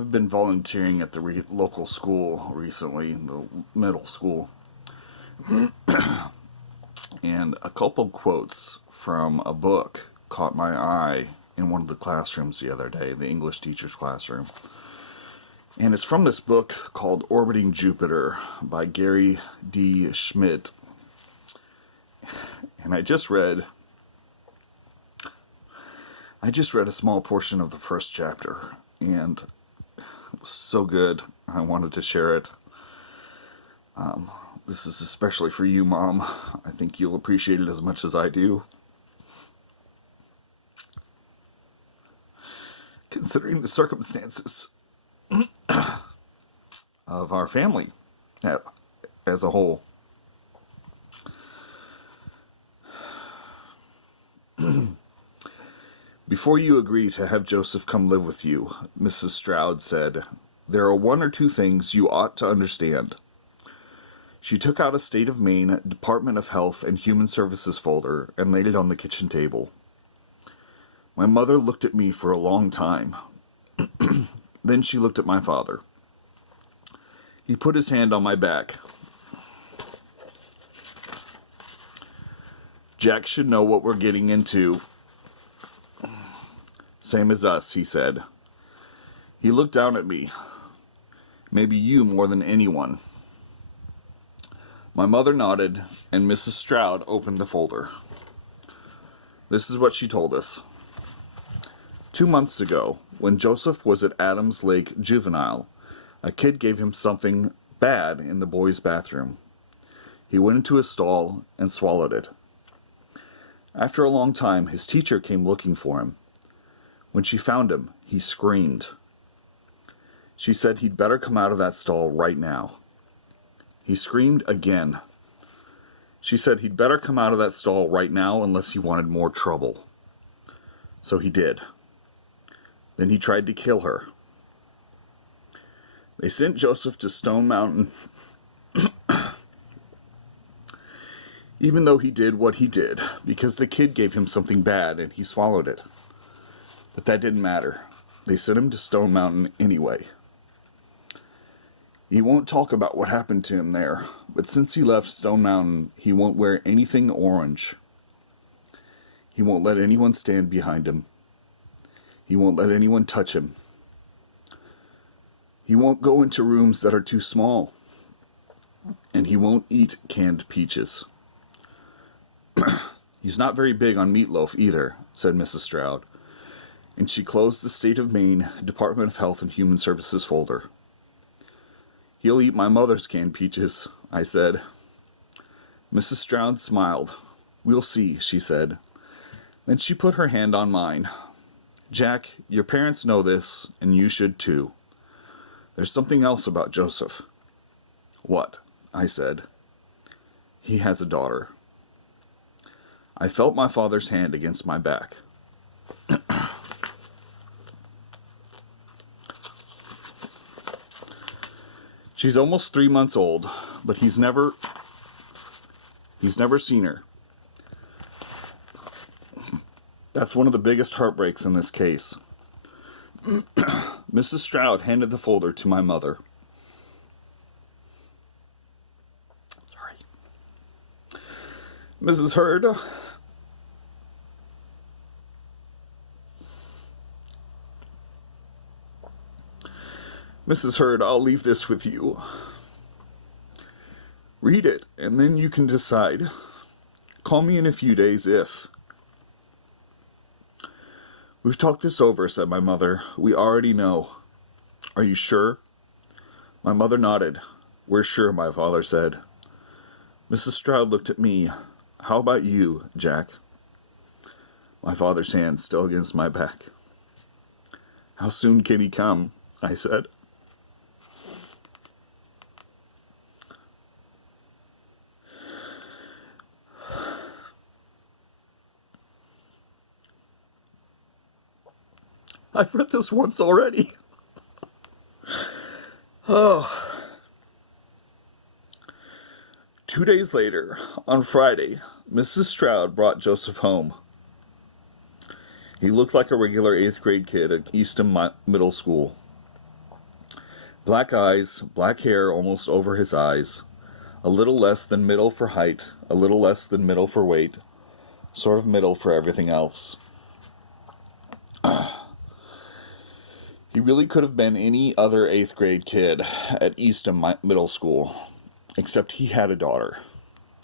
I've been volunteering at the local school recently, the middle school, and a couple quotes from a book caught my eye in one of the classrooms the other day, the English teacher's classroom. And it's from this book called Orbiting Jupiter by Gary D. Schmidt. And I just read a small portion of the first chapter, and it was so good, I wanted to share it. This is especially for you, Mom. I think you'll appreciate it as much as I do. Considering the circumstances of our family as a whole. Before you agree to have Joseph come live with you, Mrs. Stroud said, there are one or two things you ought to understand. She took out a State of Maine Department of Health and Human Services folder and laid it on the kitchen table. My mother looked at me for a long time. Then she looked at my father. He put his hand on my back. Jack should know what we're getting into. Same as us, he said. He looked down at me. Maybe you more than anyone. My mother nodded, and Mrs. Stroud opened the folder. This is what she told us. 2 months ago, when Joseph was at Adams Lake Juvenile, a kid gave him something bad in the boys' bathroom. He went into his stall and swallowed it. After a long time, his teacher came looking for him. When she found him, he screamed. She said he'd better come out of that stall right now. He screamed again. She said he'd better come out of that stall right now unless he wanted more trouble. So he did. Then he tried to kill her. They sent Joseph to Stone Mountain, even though he did what he did, because the kid gave him something bad and he swallowed it. But that didn't matter. They sent him to Stone Mountain anyway. He won't talk about what happened to him there, but since he left Stone Mountain, he won't wear anything orange. He won't let anyone stand behind him. He won't let anyone touch him. He won't go into rooms that are too small. And he won't eat canned peaches. He's not very big on meatloaf either, said Mrs. Stroud. And she closed the State of Maine Department of Health and Human Services folder. He'll eat my mother's canned peaches, I said. Mrs. Stroud smiled. We'll see, she said. Then she put her hand on mine. Jack, your parents know this, and you should too. There's something else about Joseph. What? I said. He has a daughter. I felt my father's hand against my back. She's almost 3 months old, but he's never seen her. That's one of the biggest heartbreaks in this case. Mrs. Stroud handed the folder to my mother. Sorry. Mrs. Hurd. Mrs. Hurd, I'll leave this with you. Read it, and then you can decide. Call me in a few days if... We've talked this over, said my mother. We already know. Are you sure? My mother nodded. We're sure, my father said. Mrs. Stroud looked at me. How about you, Jack? My father's hand still against my back. How soon can he come? I said. I've read this once already. Oh. 2 days later, on Friday, Mrs. Stroud brought Joseph home. He looked like a regular 8th grade kid at Eastham Middle School. Black eyes, black hair almost over his eyes, a little less than middle for height, a little less than middle for weight, sort of middle for everything else. He really could have been any other 8th grade kid at Eastham Middle School, except he had a daughter,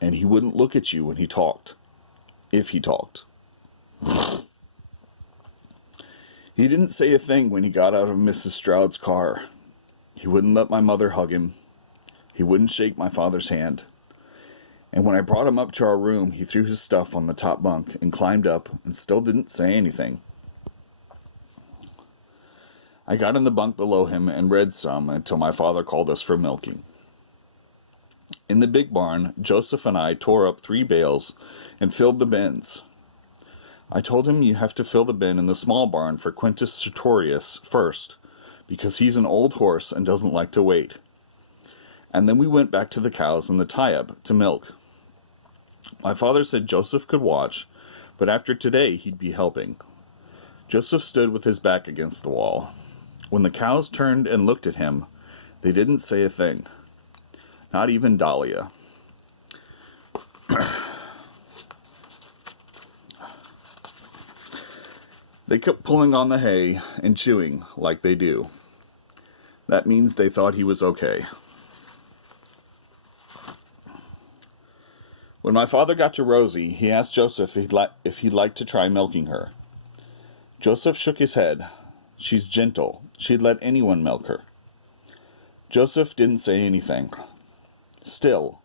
and he wouldn't look at you when he talked, if he talked. He didn't say a thing when he got out of Mrs. Stroud's car. He wouldn't let my mother hug him. He wouldn't shake my father's hand. And when I brought him up to our room, he threw his stuff on the top bunk and climbed up and still didn't say anything. I got in the bunk below him and read some until my father called us for milking. In the big barn, Joseph and I tore up 3 bales and filled the bins. I told him you have to fill the bin in the small barn for Quintus Sertorius first, because he's an old horse and doesn't like to wait. And then we went back to the cows in the tie-up to milk. My father said Joseph could watch, but after today he'd be helping. Joseph stood with his back against the wall. When the cows turned and looked at him, they didn't say a thing. Not even Dahlia. They kept pulling on the hay and chewing like they do. That means they thought he was okay. When my father got to Rosie, he asked Joseph if he'd like to try milking her. Joseph shook his head. She's gentle. She'd let anyone milk her. Joseph didn't say anything. Still,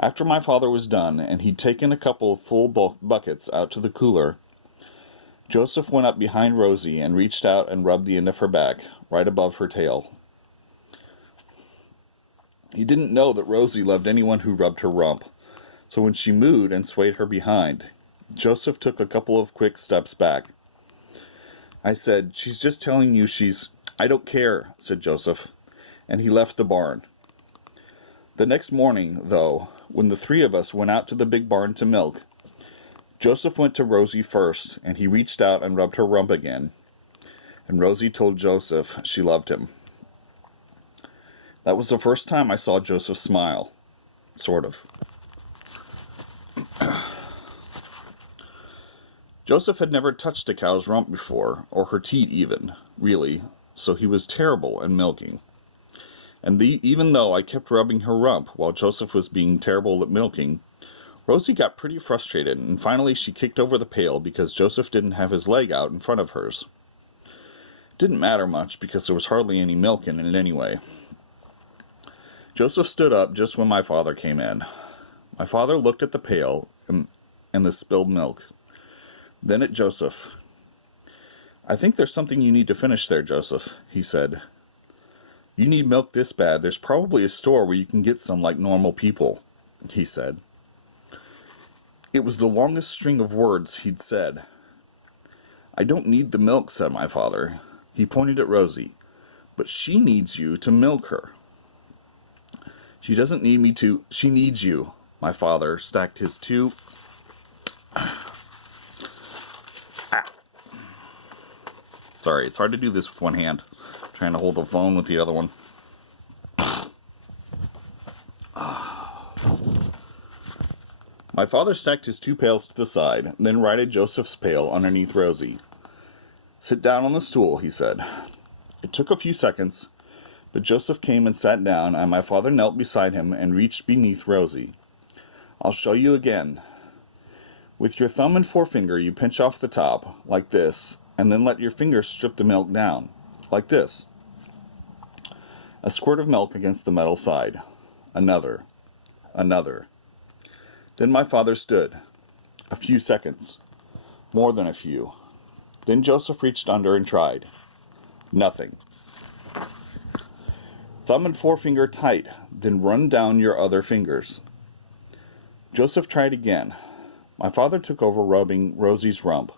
after my father was done and he'd taken a couple of full buckets out to the cooler, Joseph went up behind Rosie and reached out and rubbed the end of her back, right above her tail. He didn't know that Rosie loved anyone who rubbed her rump, so when she mooed and swayed her behind, Joseph took a couple of quick steps back. I said, "She's just telling you she's—" "I don't care," said Joseph, and he left the barn. The next morning, though, when the 3 of us went out to the big barn to milk, Joseph went to Rosie first, and he reached out and rubbed her rump again, and Rosie told Joseph she loved him. That was the first time I saw Joseph smile. Sort of. Joseph had never touched a cow's rump before, or her teat even, really, so he was terrible at milking. And even though I kept rubbing her rump while Joseph was being terrible at milking, Rosie got pretty frustrated, and finally she kicked over the pail because Joseph didn't have his leg out in front of hers. It didn't matter much because there was hardly any milk in it anyway. Joseph stood up just when my father came in. My father looked at the pail and the spilled milk. Then at Joseph. "I think there's something you need to finish there, Joseph," he said. "You need milk this bad. There's probably a store where you can get some like normal people," he said. It was the longest string of words he'd said. "I don't need the milk," said my father. He pointed at Rosie. "But she needs you to milk her." "She doesn't need me to. She needs you." My father stacked his 2... Sorry, it's hard to do this with one hand. I'm trying to hold the phone with the other one. My father stacked his 2 pails to the side, then righted Joseph's pail underneath Rosie. "Sit down on the stool," he said. It took a few seconds, but Joseph came and sat down, and my father knelt beside him and reached beneath Rosie. "I'll show you again. With your thumb and forefinger, you pinch off the top, like this, and then let your fingers strip the milk down, like this. A squirt of milk against the metal side. Another. Another. Then my father stood. A few seconds. More than a few. Then Joseph reached under and tried. Nothing. Thumb and forefinger tight, then run down your other fingers. Joseph tried again. My father took over rubbing Rosie's rump.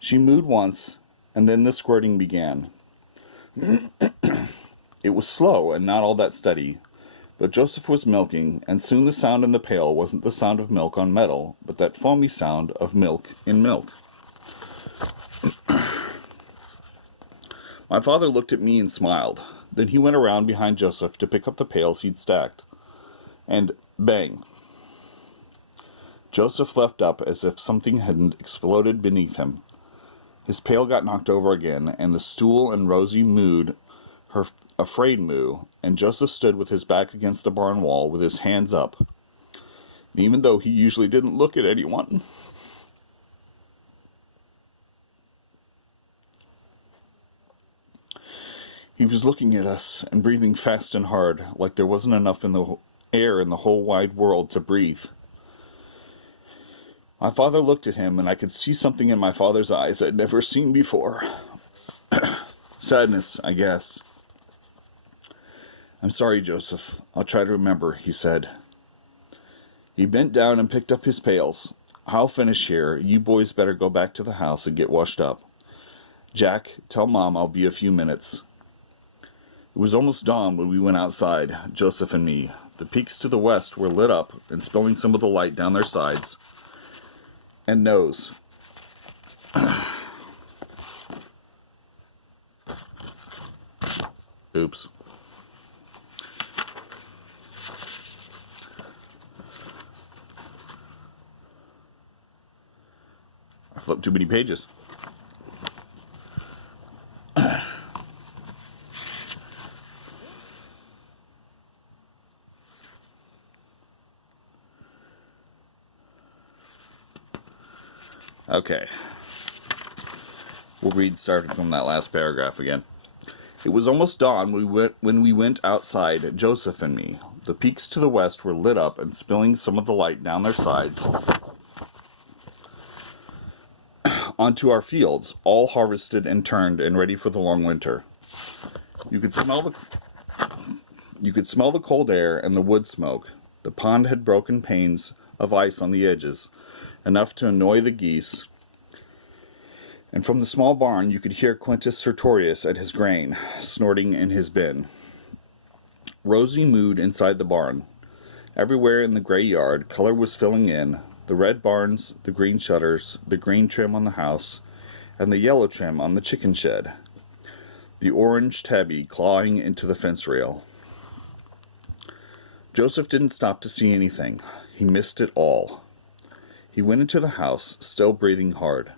She mooed once, and then the squirting began. It was slow and not all that steady, but Joseph was milking, and soon the sound in the pail wasn't the sound of milk on metal, but that foamy sound of milk in milk. My father looked at me and smiled. Then he went around behind Joseph to pick up the pails he'd stacked. And bang! Joseph leapt up as if something had exploded beneath him. His pail got knocked over again, and the stool and Rosie mooed her afraid moo, and Joseph stood with his back against the barn wall with his hands up. And even though he usually didn't look at anyone, he was looking at us and breathing fast and hard, like there wasn't enough in the air in the whole wide world to breathe. My father looked at him, and I could see something in my father's eyes I'd never seen before. Sadness, I guess. "I'm sorry, Joseph. I'll try to remember," he said. He bent down and picked up his pails. "I'll finish here. You boys better go back to the house and get washed up. Jack, tell Mom I'll be a few minutes." It was almost dawn when we went outside, Joseph and me. The peaks to the west were lit up and spilling some of the light down their sides and nose. Oops. I flipped too many pages. Okay. We'll read starting from that last paragraph again. It was almost dawn when we went outside, Joseph and me. The peaks to the west were lit up and spilling some of the light down their sides onto our fields, all harvested and turned and ready for the long winter. You could smell the cold air and the wood smoke. The pond had broken panes of ice on the edges, enough to annoy the geese. And from the small barn you could hear Quintus Sertorius at his grain, snorting in his bin. Rosie mooed inside the barn. Everywhere in the gray yard, color was filling in. The red barns, the green shutters, the green trim on the house, and the yellow trim on the chicken shed. The orange tabby clawing into the fence rail. Joseph didn't stop to see anything. He missed it all. He went into the house, still breathing hard.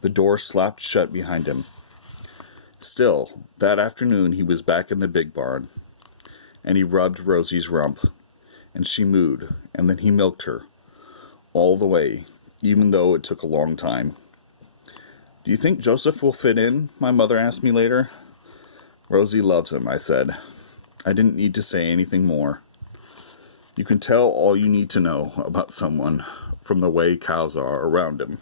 The door slapped shut behind him. Still, that afternoon he was back in the big barn, and he rubbed Rosie's rump, and she mooed, and then he milked her, all the way, even though it took a long time. "Do you think Joseph will fit in?" my mother asked me later. "Rosie loves him," I said. I didn't need to say anything more. You can tell all you need to know about someone from the way cows are around him.